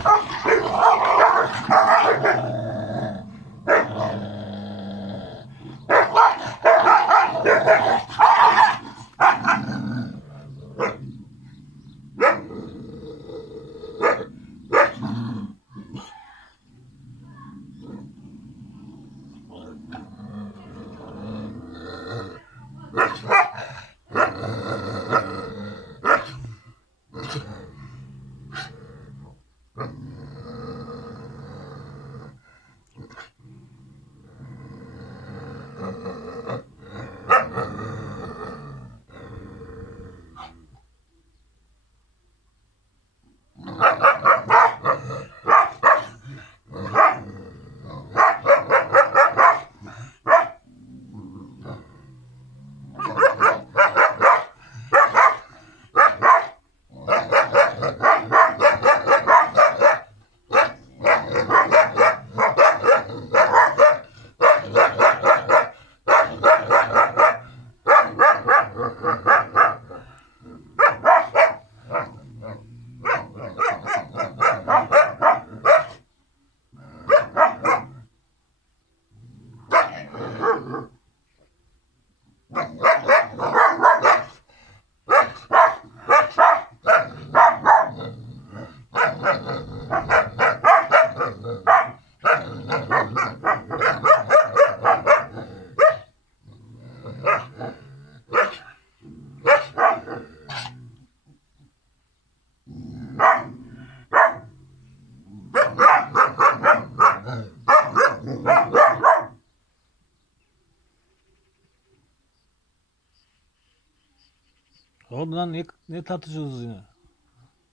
Oh, my God. Oğlum lan ne, ne tartışıyorsunuz yine?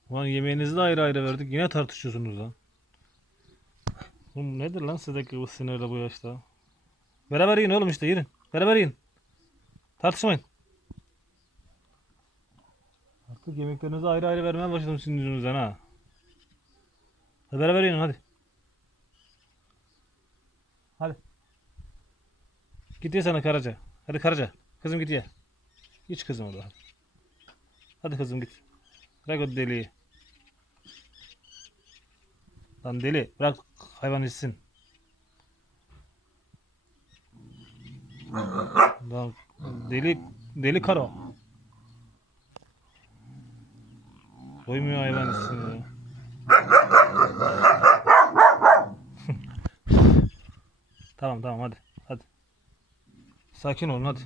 Ulan yemeğinizi de ayrı ayrı verdik. Yine tartışıyorsunuz lan. Oğlum nedir lan sizdeki bu sinirle bu yaşta? Beraber yiyin oğlum işte yiyin. Beraber yiyin. Tartışmayın. Artık yemeklerinizi ayrı ayrı vermeye başladım sizin yüzünüzden ha. Hadi beraber yiyin hadi. Hadi. Git ye sana Karaca. Hadi Karaca. Kızım git ye. İç kızım orada. Hadi kızım git. Bırak o deliği. Lan deli bırak hayvan içsin. Lan deli deli karo. Doymuyor hayvan içsin ya. tamam tamam hadi hadi. Sakin olun hadi.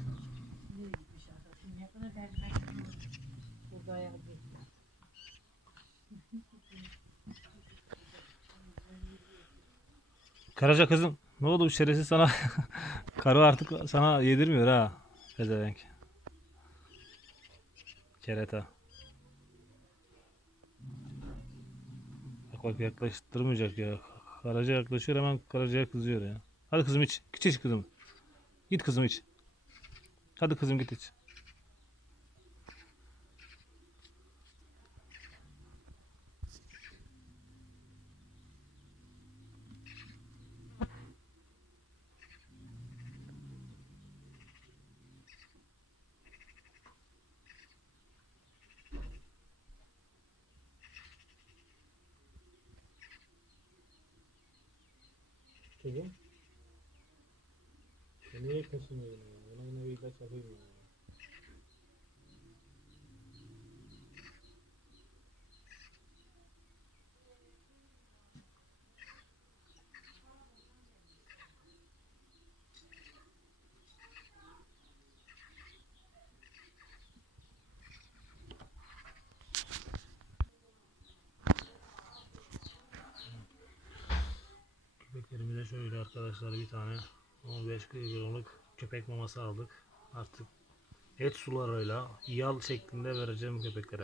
Karaca kızım ne oldu bu şerefsiz sana karı artık sana yedirmiyor ha pezevenk. Kereta. Bak bak yaklaştırmayacak ya. Karaca yaklaşıyor hemen karacaya kızıyor ya. Hadi kızım iç. Git iç kızım. Git kızım iç. Hadi kızım git iç. Kızım. Niye kaşınıyor yine ya? Buna yine bir ilaç yapayım ya. Şöyle arkadaşlar bir tane 15 kiloluk köpek maması aldık. Artık et sularıyla yal şeklinde vereceğim köpeklere.